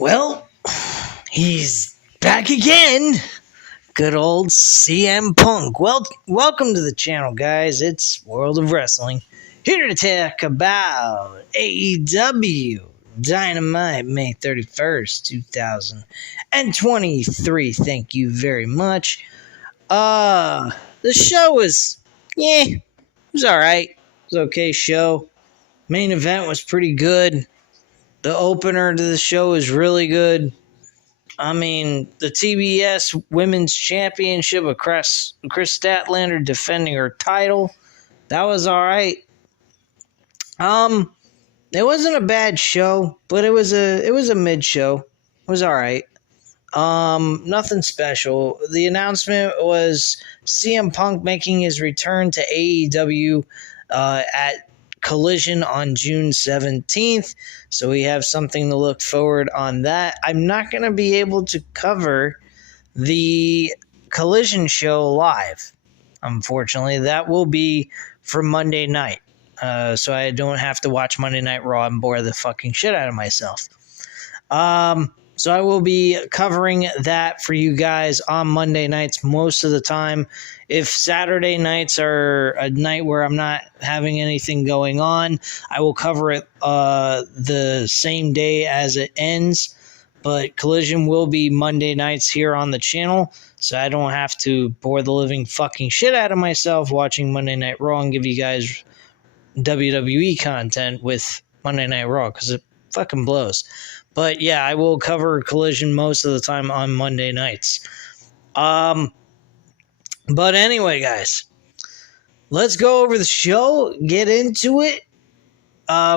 Well, he's back again. Good old CM Punk. Welcome to the channel, guys. It's World of Wrestling. Here to talk about AEW Dynamite, May 31st, 2023. Thank you very much. The show was, it was alright. It was okay show. Main event was pretty good. The opener to the show is really good. I mean, the TBS Women's Championship with Chris Statlander defending her title. That was all right. It wasn't a bad show, but it was a mid show. It was all right. Nothing special. The announcement was CM Punk making his return to AEW at Collision on June 17th, so we have something to look forward on that. I'm not going to be able to cover the Collision show live, unfortunately. That will be for Monday night, so I don't have to watch Monday Night Raw and bore the fucking shit out of myself. So I will be covering that for you guys on Monday nights most of the time. If Saturday nights are a night where I'm not having anything going on, I will cover it the same day as it ends. But Collision will be Monday nights here on the channel, so I don't have to bore the living fucking shit out of myself watching Monday Night Raw and give you guys WWE content with Monday Night Raw, because it fucking blows. But yeah, I will cover Collision most of the time on Monday nights. But anyway, guys, let's go over the show, get into it.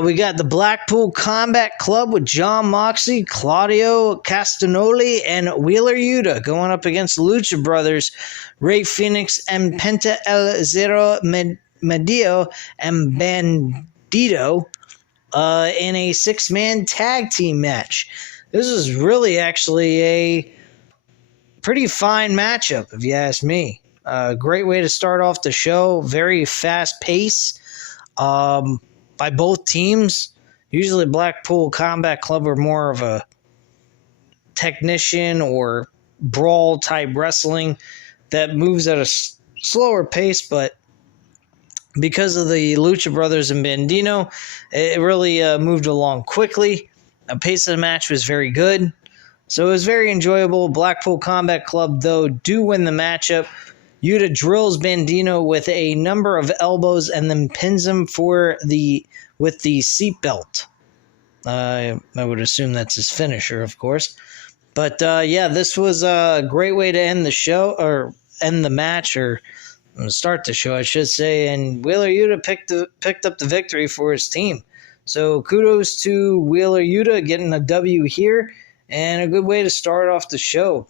We got the Blackpool Combat Club with John Moxley, Claudio Castagnoli, and Wheeler Yuta going up against Lucha Brothers, Rey Fenix, and Penta El Zero Medio and Bandito. In a six-man tag team match. This is really actually a pretty fine matchup, if you ask me. Great way to start off the show. Very fast pace by both teams. Usually Blackpool Combat Club are more of a technician or brawl-type wrestling that moves at a slower pace, but because of the Lucha Brothers and Bandito, it really moved along quickly. The pace of the match was very good, so it was very enjoyable. Blackpool Combat Club, though, do win the matchup. Yuta drills Bandito with a number of elbows and then pins him with the seatbelt. I would assume that's his finisher, of course. But yeah, this was a great way to end the show, or end the match, or start the show, I should say, and Wheeler Yuta picked up the victory for his team. So kudos to Wheeler Yuta getting a W here, and a good way to start off the show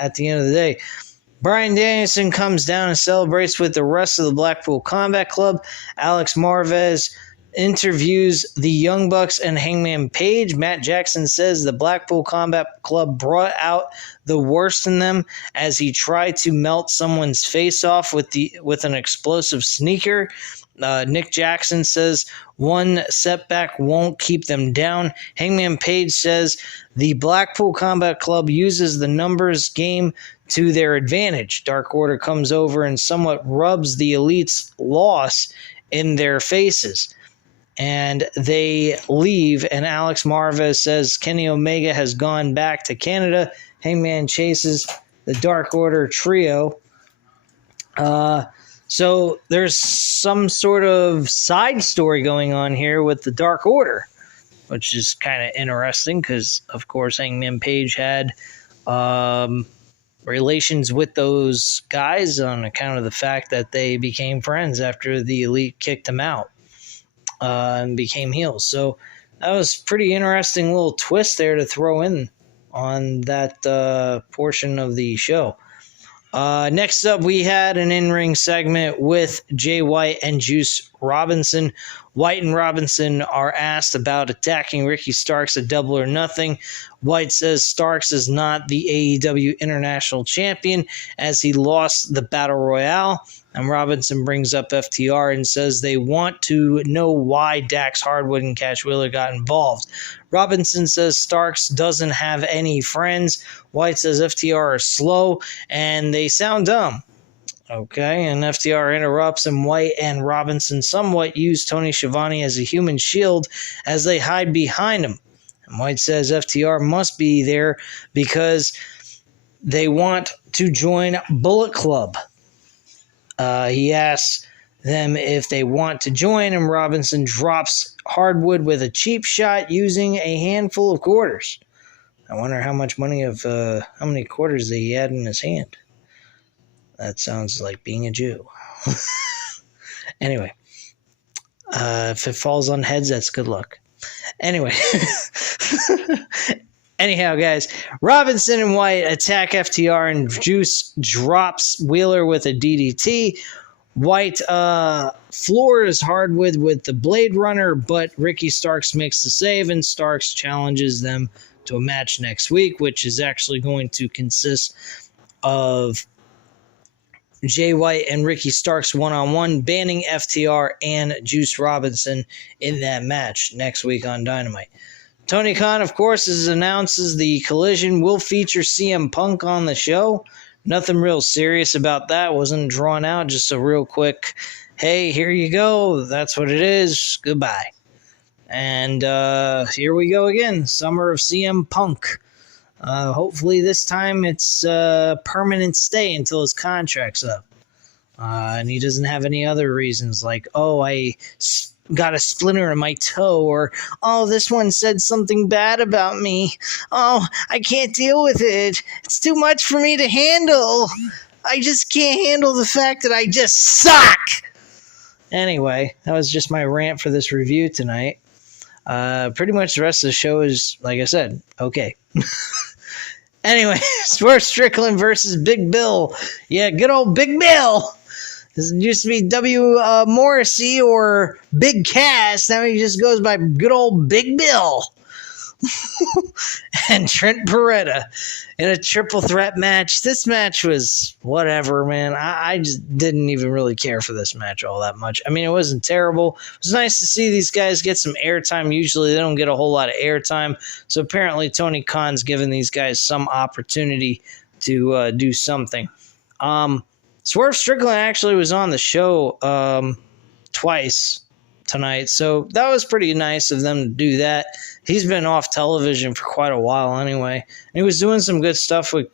at the end of the day. Bryan Danielson comes down and celebrates with the rest of the Blackpool Combat Club. Alex Marvez interviews the Young Bucks and Hangman Page. Matt Jackson says the Blackpool Combat Club brought out the worst in them as he tried to melt someone's face off with an explosive sneaker. Nick Jackson says one setback won't keep them down. Hangman Page says the Blackpool Combat Club uses the numbers game to their advantage. Dark Order comes over and somewhat rubs the Elite's loss in their faces. And they leave, and Alex Marvez says Kenny Omega has gone back to Canada. Hangman chases the Dark Order trio. So there's some sort of side story going on here with the Dark Order, which is kind of interesting because, of course, Hangman Page had relations with those guys on account of the fact that they became friends after the Elite kicked him out. And became heels. So that was pretty interesting little twist there to throw in on that portion of the show. Next up, we had an in-ring segment with Jay White and Juice Robinson. White and Robinson are asked about attacking Ricky Starks at Double or Nothing. White says Starks is not the AEW International Champion as he lost the Battle Royale. And Robinson brings up FTR and says they want to know why Dax Hardwood and Cash Wheeler got involved. Robinson says Starks doesn't have any friends. White says FTR are slow and they sound dumb. Okay, and FTR interrupts, and White and Robinson somewhat use Tony Schiavone as a human shield as they hide behind him. And White says FTR must be there because they want to join Bullet Club. He asks them if they want to join, and Robinson drops Hardwood with a cheap shot using a handful of quarters. I wonder how much money how many quarters that he had in his hand. That sounds like being a Jew. Anyway, if it falls on heads, that's good luck. Anyway. Anyhow, guys, Robinson and White attack FTR, and Juice drops Wheeler with a DDT. White floors Hardwood with the Blade Runner, but Ricky Starks makes the save, and Starks challenges them to a match next week, which is actually going to consist of Jay White and Ricky Starks one-on-one, banning FTR and Juice Robinson in that match next week on Dynamite. Tony Khan, of course, announces the Collision will feature CM Punk on the show. Nothing real serious about that. Wasn't drawn out. Just a real quick, hey, here you go. That's what it is. Goodbye. And here we go again. Summer of CM Punk. Hopefully this time it's a permanent stay until his contract's up. And he doesn't have any other reasons like, oh, I got a splinter in my toe, or, oh, this one said something bad about me. Oh, I can't deal with it. It's too much for me to handle. I just can't handle the fact that I just suck. Anyway, that was just my rant for this review tonight. Pretty much the rest of the show is, like I said, okay. Anyway, Swerve Strickland versus Big Bill. Yeah, good old Big Bill. This used to be W. Morrissey or Big Cass. Now he just goes by good old Big Bill. And Trent Beretta in a triple threat match. This match was whatever, man. I just didn't even really care for this match all that much. I mean, it wasn't terrible. It was nice to see these guys get some airtime. Usually they don't get a whole lot of airtime. So apparently Tony Khan's given these guys some opportunity to do something. Swerve Strickland actually was on the show twice tonight, so that was pretty nice of them to do that. He's been off television for quite a while anyway. And he was doing some good stuff with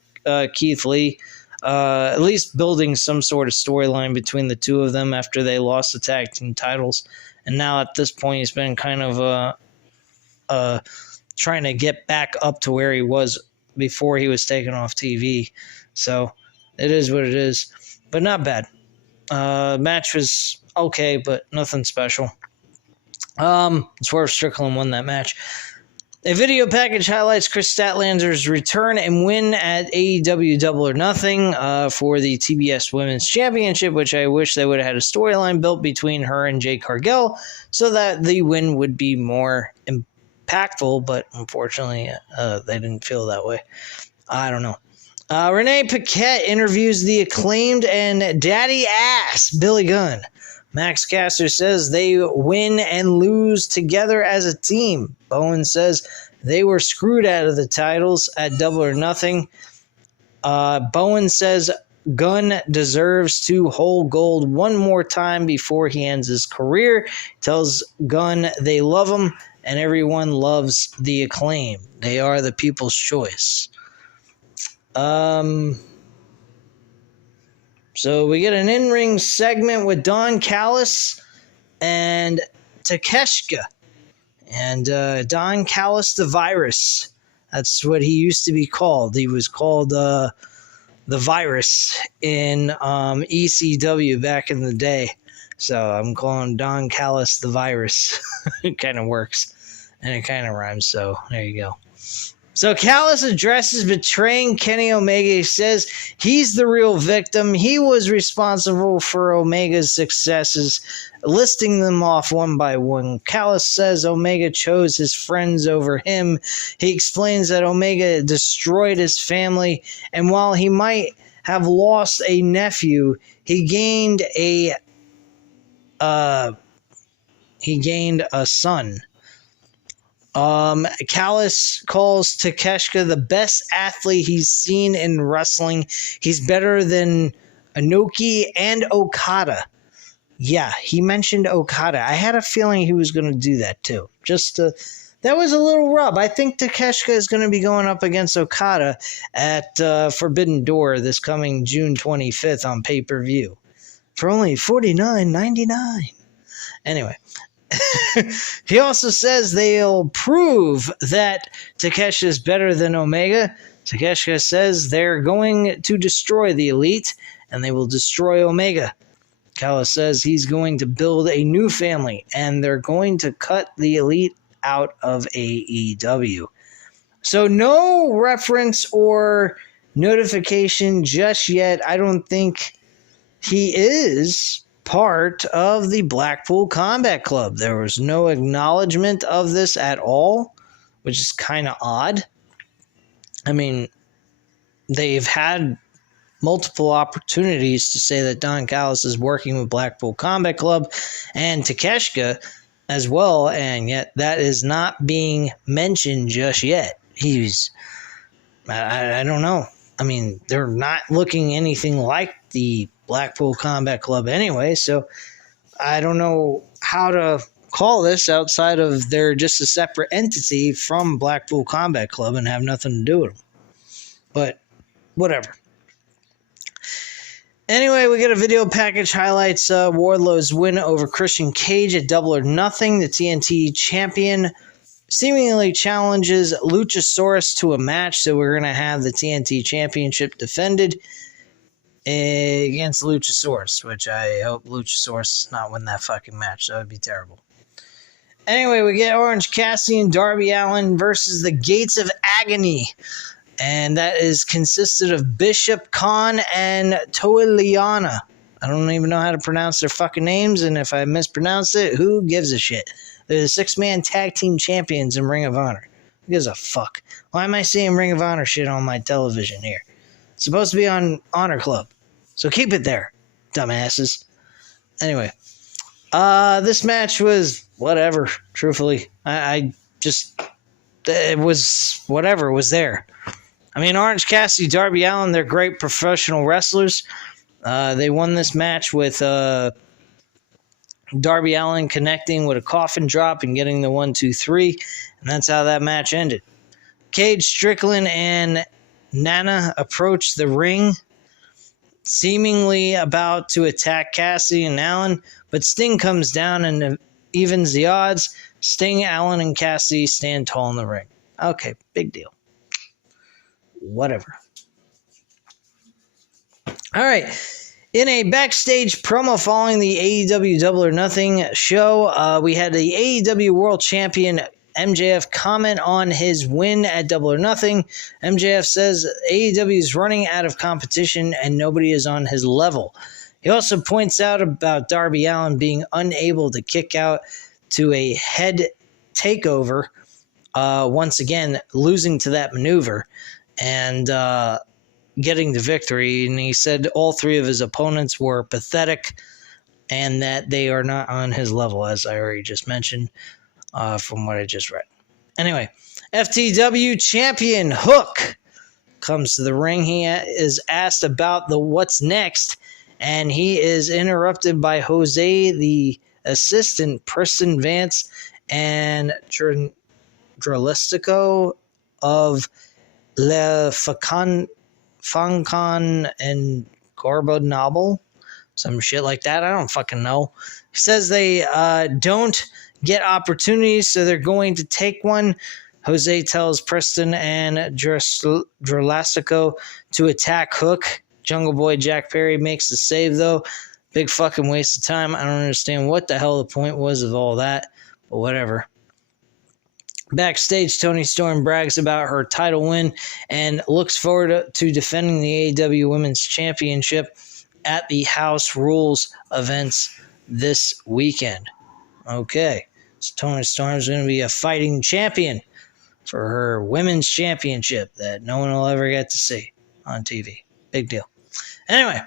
Keith Lee, at least building some sort of storyline between the two of them after they lost the tag team titles. And now at this point, he's been kind of trying to get back up to where he was before he was taken off TV. So it is what it is, but not bad. Match was okay, but nothing special. Swerve Strickland won that match. A video package highlights Chris Statlander's return and win at AEW Double or Nothing for the TBS Women's Championship, which I wish they would have had a storyline built between her and Jade Cargill so that the win would be more impactful, but unfortunately they didn't feel that way. I don't know. Renee Paquette interviews the Acclaimed and Daddy Ass Billy Gunn. Max Caster says they win and lose together as a team. Bowen says they were screwed out of the titles at Double or Nothing. Bowen says Gunn deserves to hold gold one more time before he ends his career. Tells Gunn they love him and everyone loves the Acclaim. They are the people's choice. So we get an in-ring segment with Don Callis and Takeshita. And Don Callis the Virus. That's what he used to be called. He was called the Virus in ECW back in the day. So I'm calling Don Callis the Virus. It kind of works. And it kind of rhymes, so there you go. So Callis addresses betraying Kenny Omega. He says he's the real victim. He was responsible for Omega's successes, listing them off one by one. Callis says Omega chose his friends over him. He explains that Omega destroyed his family, and while he might have lost a nephew, he gained a son. Callis calls Takeshita the best athlete he's seen in wrestling. He's better than Inoki and Okada. Yeah, he mentioned Okada. I had a feeling he was going to do that too. That was a little rub. I think Takeshita is going to be going up against Okada at Forbidden Door this coming June 25th on pay-per-view for only $49.99. Anyway. He also says they'll prove that Takeshita is better than Omega. Takeshita says they're going to destroy the Elite, and they will destroy Omega. Callis says he's going to build a new family, and they're going to cut the Elite out of AEW. So no reference or notification just yet. I don't think he is part of the Blackpool Combat Club. There was no acknowledgement of this at all, which is kind of odd. I mean, they've had multiple opportunities to say that Don Callis is working with Blackpool Combat Club and Takeshita as well, and yet that is not being mentioned just yet. I don't know. I mean, they're not looking anything like the Blackpool Combat Club anyway, so I don't know how to call this outside of they're just a separate entity from Blackpool Combat Club and have nothing to do with them. But whatever. Anyway, we get a video package highlights Wardlow's win over Christian Cage at Double or Nothing. The TNT champion seemingly challenges Luchasaurus to a match, so we're going to have the TNT championship defended against Luchasaurus, which I hope Luchasaurus does not win that fucking match. That would be terrible. Anyway, we get Orange Cassidy and Darby Allin versus the Gates of Agony. And that is consisted of Bishop Khan and Toiliana. I don't even know how to pronounce their fucking names, and if I mispronounce it, who gives a shit? They're the 6-man tag team champions in Ring of Honor. Who gives a fuck? Why am I seeing Ring of Honor shit on my television here? It's supposed to be on Honor Club. So keep it there, dumbasses. Anyway, this match was whatever, truthfully. It was whatever was there. I mean, Orange Cassidy, Darby Allin, they're great professional wrestlers. They won this match with Darby Allin connecting with a coffin drop and getting the 1-2-3, and that's how that match ended. Cage, Strickland, and Nana approached the ring, seemingly about to attack Cassidy and Allin, but Sting comes down and evens the odds. Sting, Allin, and Cassidy stand tall in the ring. Okay, big deal. Whatever. All right. In a backstage promo following the AEW Double or Nothing show, we had the AEW World Champion MJF comment on his win at Double or Nothing. MJF says AEW is running out of competition and nobody is on his level. He also points out about Darby Allin being unable to kick out to a head takeover, once again losing to that maneuver and getting the victory. And he said all three of his opponents were pathetic and that they are not on his level, as I already just mentioned from what I just read. Anyway, FTW champion Hook comes to the ring. He is asked about the what's next, and he is interrupted by Jose, the assistant, Preston Vance, and Dralistico of Le Fancon and Garbo Noble. Some shit like that. I don't fucking know. He says they don't get opportunities, so they're going to take one. Jose tells Preston and Dralistico to attack Hook. Jungle Boy Jack Perry makes the save, though. Big fucking waste of time. I don't understand what the hell the point was of all that, but whatever. Backstage, Toni Storm brags about her title win and looks forward to defending the AEW Women's Championship at the House Rules events this weekend. Okay, so Toni Storm's going to be a fighting champion for her Women's Championship that no one will ever get to see on TV. Big deal. Anyway,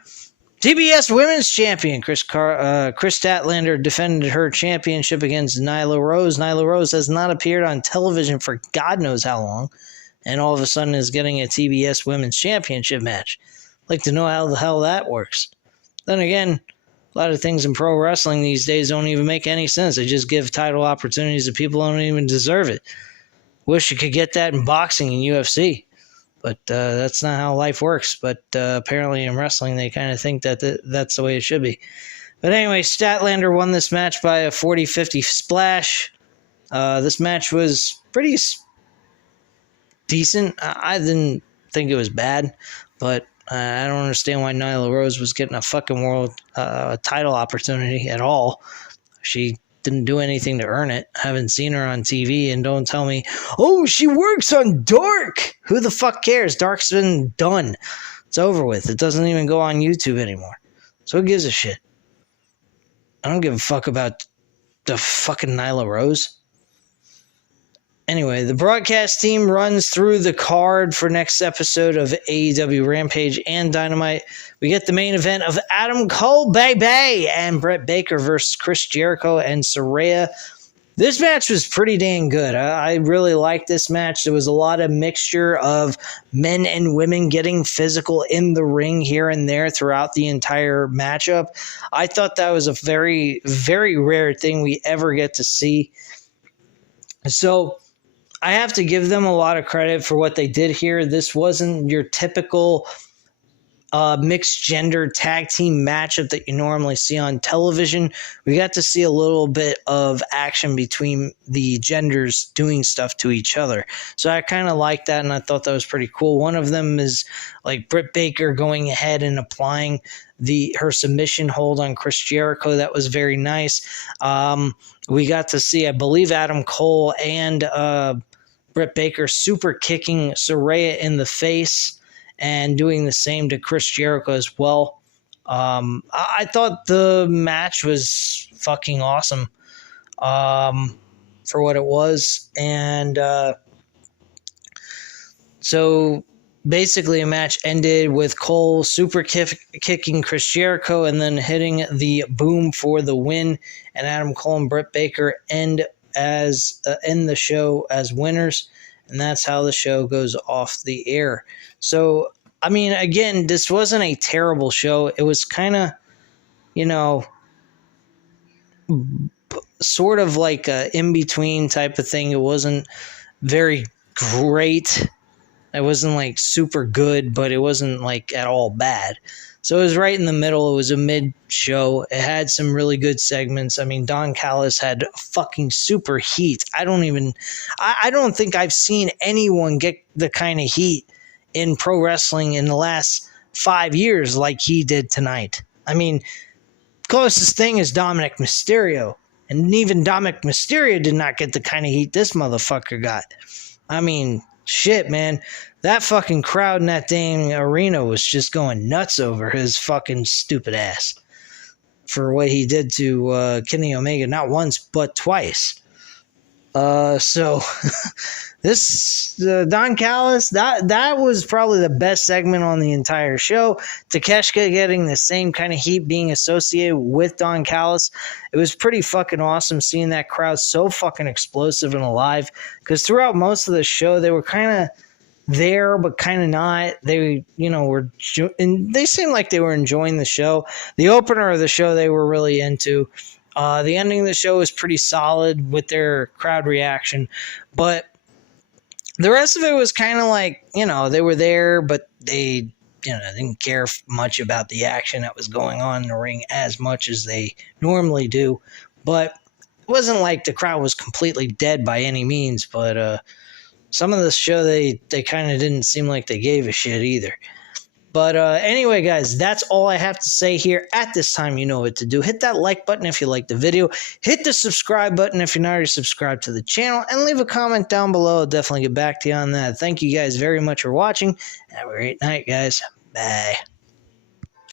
TBS Women's Champion Chris Statlander defended her championship against Nyla Rose. Nyla Rose has not appeared on television for God knows how long, and all of a sudden is getting a TBS Women's Championship match. I'd like to know how the hell that works. Then again, a lot of things in pro wrestling these days don't even make any sense. They just give title opportunities to people who don't even deserve it. Wish you could get that in boxing and UFC. But that's not how life works. But apparently in wrestling, they kind of think that that's the way it should be. But anyway, Statlander won this match by a 40-50 splash. This match was pretty decent. I didn't think it was bad. But I don't understand why Nyla Rose was getting a fucking world title opportunity at all. She didn't do anything to earn it. I haven't seen her on TV, and don't tell me, oh, she works on Dark. Who the fuck cares? Dark's been done. It's over with. It doesn't even go on YouTube anymore. So who gives a shit? I don't give a fuck about the fucking Nyla Rose. Anyway, the broadcast team runs through the card for next episode of AEW Rampage and Dynamite. We get the main event of Adam Cole, baby, and Britt Baker versus Chris Jericho and Saraya. This match was pretty dang good. I really liked this match. There was a lot of mixture of men and women getting physical in the ring here and there throughout the entire matchup. I thought that was a very, very rare thing we ever get to see. So I have to give them a lot of credit for what they did here. This wasn't your typical mixed gender tag team matchup that you normally see on television. We got to see a little bit of action between the genders doing stuff to each other. So I kind of like that, and I thought that was pretty cool. One of them is like Britt Baker going ahead and applying her submission hold on Chris Jericho. That was very nice. We got to see, I believe, Adam Cole and Britt Baker super kicking Saraya in the face and doing the same to Chris Jericho as well. I thought the match was fucking awesome for what it was. And so basically a match ended with Cole super kicking Chris Jericho and then hitting the boom for the win. And Adam Cole and Britt Baker end the show as winners. And that's how the show goes off the air. So, I mean, again, this wasn't a terrible show. It was kind of, sort of like a in-between type of thing. It wasn't very great. It wasn't like super good, but it wasn't like at all bad. So it was right in the middle. It was a mid-show. It had some really good segments. I mean, Don Callis had fucking super heat. I don't think I've seen anyone get the kind of heat in pro wrestling in the last 5 years like he did tonight. I mean, closest thing is Dominic Mysterio. And even Dominic Mysterio did not get the kind of heat this motherfucker got. I mean, shit, man. That fucking crowd in that dang arena was just going nuts over his fucking stupid ass for what he did to Kenny Omega, not once, but twice. So this Don Callis, that was probably the best segment on the entire show. Takeshita getting the same kind of heat being associated with Don Callis. It was pretty fucking awesome seeing that crowd so fucking explosive and alive, because throughout most of the show they were kind of there but kind of not. They and they seemed like they were enjoying the show. The opener of the show they were really into. The ending of the show was pretty solid with their crowd reaction, but the rest of it was kind of like, they were there, but they, didn't care much about the action that was going on in the ring as much as they normally do. But it wasn't like the crowd was completely dead by any means, but some of the show, they kind of didn't seem like they gave a shit either. But anyway, guys, that's all I have to say here at this time. You know what to do. Hit that like button if you like the video. Hit the subscribe button if you're not already subscribed to the channel. And leave a comment down below. I'll definitely get back to you on that. Thank you guys very much for watching. Have a great night, guys. Bye.